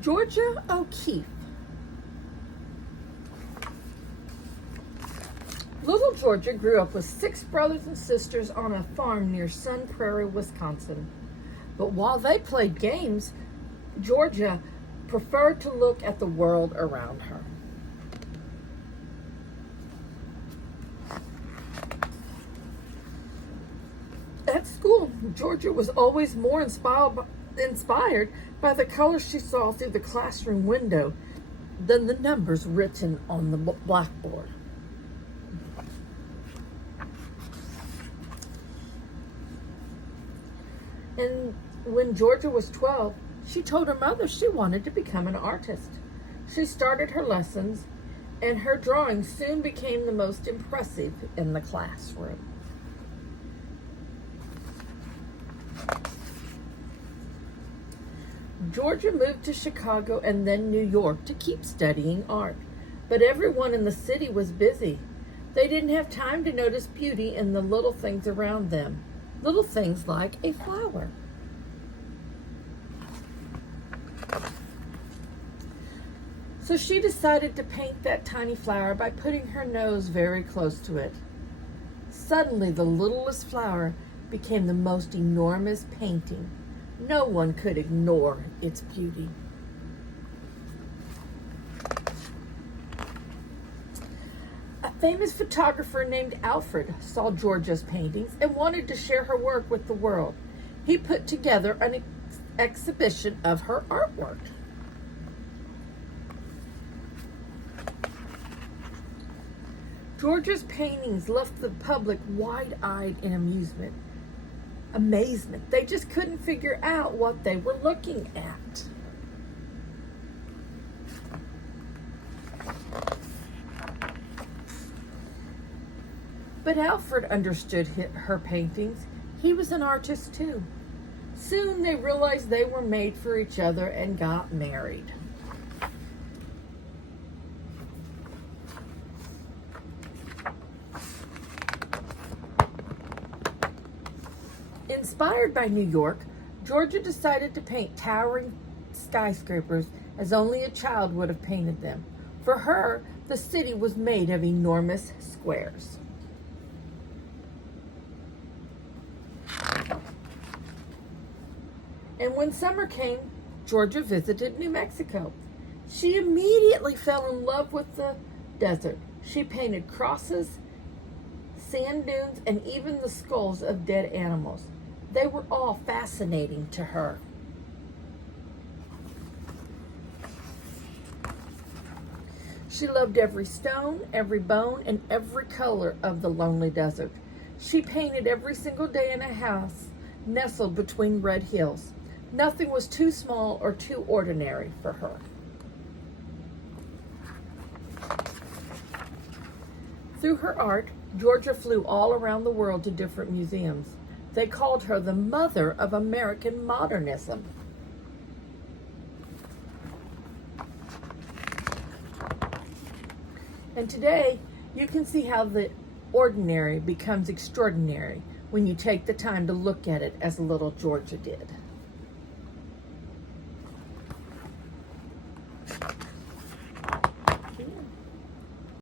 Georgia O'Keeffe. Little Georgia grew up with 6 brothers and sisters on a farm near Sun Prairie, Wisconsin. But while they played games, Georgia preferred to look at the world around her. At school, Georgia was always more inspired by the colors she saw through the classroom window than the numbers written on the blackboard. And when Georgia was 12, she told her mother she wanted to become an artist. She started her lessons, and her drawings soon became the most impressive in the classroom. Georgia moved to Chicago and then New York to keep studying art. But everyone in the city was busy. They didn't have time to notice beauty in the little things around them. Little things like a flower. So she decided to paint that tiny flower by putting her nose very close to it. Suddenly, the littlest flower became the most enormous painting. No one could ignore its beauty. A famous photographer named Alfred saw Georgia's paintings and wanted to share her work with the world. He put together an exhibition of her artwork. Georgia's paintings left the public wide-eyed in amazement. They just couldn't figure out what they were looking at. But Alfred understood her paintings. He was an artist too. Soon they realized they were made for each other and got married. Inspired by New York, Georgia decided to paint towering skyscrapers as only a child would have painted them. For her, the city was made of enormous squares. And when summer came, Georgia visited New Mexico. She immediately fell in love with the desert. She painted crosses, sand dunes, and even the skulls of dead animals. They were all fascinating to her. She loved every stone, every bone, and every color of the lonely desert. She painted every single day in a house nestled between red hills. Nothing was too small or too ordinary for her. Through her art, Georgia flew all around the world to different museums. They called her the mother of American modernism. And today, you can see how the ordinary becomes extraordinary when you take the time to look at it as little Georgia did.